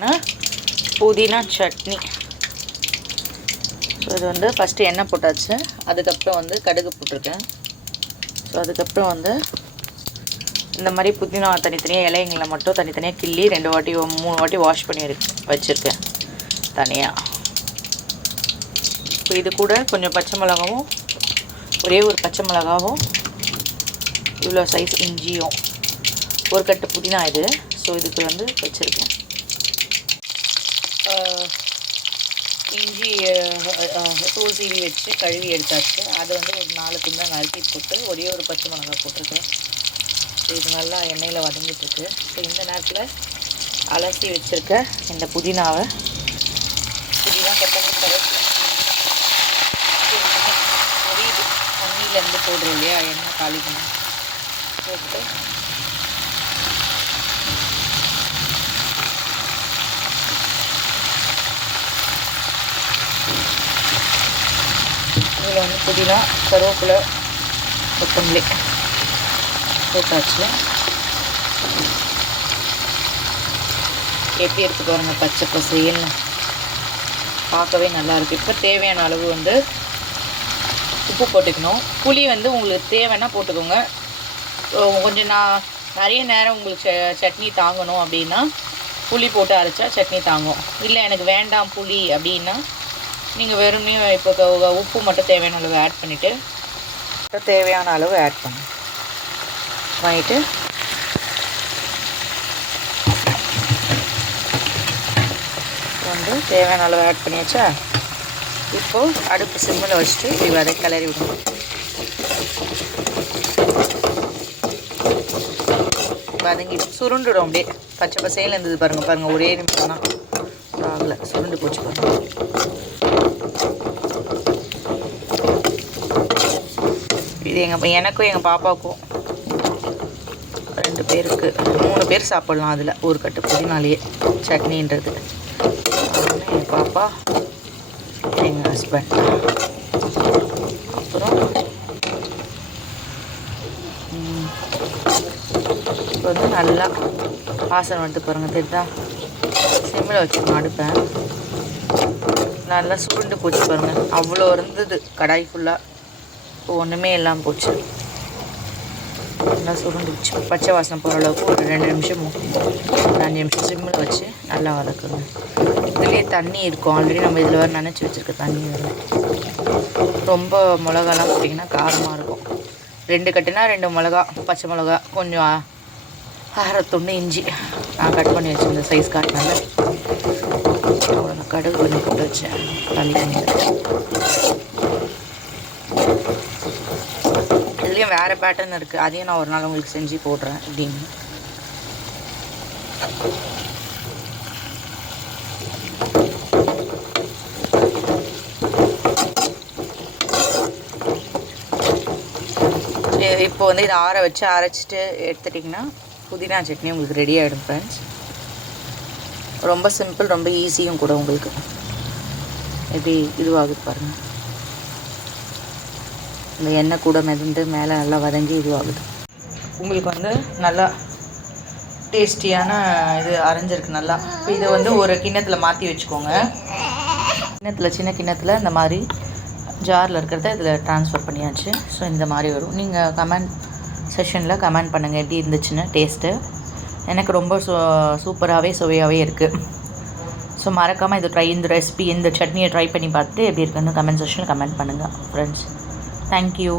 பார்த்திங்கன்னா புதினா சட்னி. ஸோ இது வந்து ஃபஸ்ட்டு எண்ணெய் போட்டாச்சு, அதுக்கப்புறம் வந்து கடுகு போட்டிருக்கேன். ஸோ அதுக்கப்புறம் வந்து இந்த மாதிரி புதினா தனித்தனியாக இலைங்களை மட்டும் தனித்தனியாக கிள்ளி 2 வாட்டி 3 வாட்டி வாஷ் பண்ணி வச்சுருக்கேன் தனியாக. இப்போ இது கூட கொஞ்சம் பச்சை மிளகாவும், ஒரே ஒரு பச்சை மிளகாவும், இவ்வளோ சைஸ் இஞ்சியும், ஒரு கட்டு புதினா இது. ஸோ இதுக்கு வந்து வச்சுருக்கேன். இஞ்சி தூள் சீவி வச்சு கழுவி எடுத்தாச்சு. அதை வந்து ஒரு 4 துண்டாக நறுக்கி போட்டு ஒரே ஒரு பச்சை மிளகாய் போட்டிருக்கேன். ஸோ இது நல்லா எண்ணெயில் வதங்கிட்டுருக்கு. ஸோ இந்த நேரத்தில் அலசி வச்சுருக்க இந்த புதினாவை கொத்தமல்லி கருவேப்பிலை பொரியுது தண்ணியிலேருந்து போடுறோம் இல்லையா, எண்ணெய் காலிக்கணும் போட்டு இதில் வந்து புதினா கருவேப்பிலை கொத்தமல்லி போட்டாச்சு. எப்படி எடுத்து பாருங்க, பச்சை பசையில் பார்க்கவே நல்லாயிருக்கு. இப்போ தேவையான அளவு வந்து உப்பு போட்டுக்கணும். புளி வந்து உங்களுக்கு தேவைன்னா போட்டுக்கோங்க. கொஞ்சம் நிறைய நேரம் உங்களுக்கு சட்னி தாங்கணும் அப்படின்னா புளி போட்டு அரைச்சா சட்னி தாங்கும். இல்லை எனக்கு வேண்டாம் புளி அப்படின்னா நீங்கள் வெறுமனே இப்போ உப்பு மட்டும் தேவையான அளவு ஆட் பண்ணிவிட்டு தேவையான அளவு ஆட் பண்ணிட்டு வந்து தேவையான அளவு ஆட் பண்ணியாச்சா. இப்போது அடுப்பு சிம்மில் வச்சுட்டு இப்படி வரை கிளறி விடணும். வதங்கி சுருண்டுடும், அப்படியே பச்சை பசையில் இருந்தது பாருங்கள் ஒரே நிமிஷம் தான் ஆகலை, சுருண்டு போச்சு பாருங்கள். இது எனக்கும் எங்கள் பாப்பாவுக்கும் 2 பேருக்கு 3 பேர் சாப்பிட்லாம். அதில் ஒரு கட்டு புதினாலேயே சட்னின்றது. என் பாப்பா, எங்கள் ஹஸ்பண்ட், அப்புறம் இப்போ வந்து நல்லா வாசனை வந்து பாருங்கள் தெரியுதா. சிம்மில் வச்சுக்கணும் அடுப்பேன். நல்லா சுருண்டு போச்சு பாருங்கள், அவ்வளோ இருந்தது கடாய் ஃபுல்லாக. இப்போ ஒன்றுமே இல்லாமல் போச்சு, நல்லா சுருண்டுச்சு. பச்சை வாசனை போகிற அளவுக்கு ஒரு 2 நிமிஷம் 5 நிமிஷம் சிம்மில் வச்சு நல்லா வதக்குங்க. இதுலேயே தண்ணி இருக்கும் ஆல்ரெடி, நம்ம இதில் வர நினச்சி வச்சுருக்க தண்ணி வரும். ரொம்ப மிளகாலாம் போட்டிங்கன்னா காரமாக இருக்கும். 2 கட்டுனா 2 மிளகா, பச்சை மிளகா, கொஞ்சம் அரைத்துண்டு இஞ்சி நான் கட் பண்ணி வச்சுருந்தேன் சைஸ் காட்டினால. அவ்வளோ நான் கடுகு கொஞ்சம் போட்டு வச்சேன் தள்ளி பண்ணிட்டு. இதுலேயும் வேறு பேட்டர்ன் இருக்குது, அதையும் நான் ஒரு நாள் உங்களுக்கு செஞ்சு போடுறேன் அப்படின்னு. இப்போ வந்து இதை ஆற வச்சு அரைச்சிட்டு எடுத்துட்டிங்கன்னா புதினா சட்னி உங்களுக்கு ரெடி ஆகிடும் ஃப்ரெண்ட்ஸ். ரொம்ப சிம்பிள், ரொம்ப ஈஸியும் கூட. உங்களுக்கு எப்படி இதுவாகுது பாருங்கள், இந்த எண்ணெய் கூட மிதந்து மேலே நல்லா வதங்கி இதுவாகுது. உங்களுக்கு வந்து நல்லா டேஸ்டியான இது அரைஞ்சிருக்கு நல்லா. இப்போ இதை வந்து ஒரு கிண்ணத்தில் மாற்றி வச்சுக்கோங்க. சின்ன கிண்ணத்தில் இந்த மாதிரி ஜாரில் இருக்கிறத இதில் ட்ரான்ஸ்ஃபர் பண்ணியாச்சு. ஸோ இந்த மாதிரி வரும். நீங்கள் கமெண்ட் செஷனில் கமெண்ட் பண்ணுங்கள் எப்படி இருந்துச்சுன்னு டேஸ்ட்டு. எனக்கு ரொம்ப சூப்பராகவே சுவையாகவே இருக்குது. ஸோ மறக்காமல் இந்த ரெசிபி இந்த சட்னியை ட்ரை பண்ணி பார்த்துட்டு எப்படி இருக்குன்னு கமெண்ட் செஷனில் கமெண்ட் பண்ணுங்கள் ஃப்ரெண்ட்ஸ். தேங்க்யூ.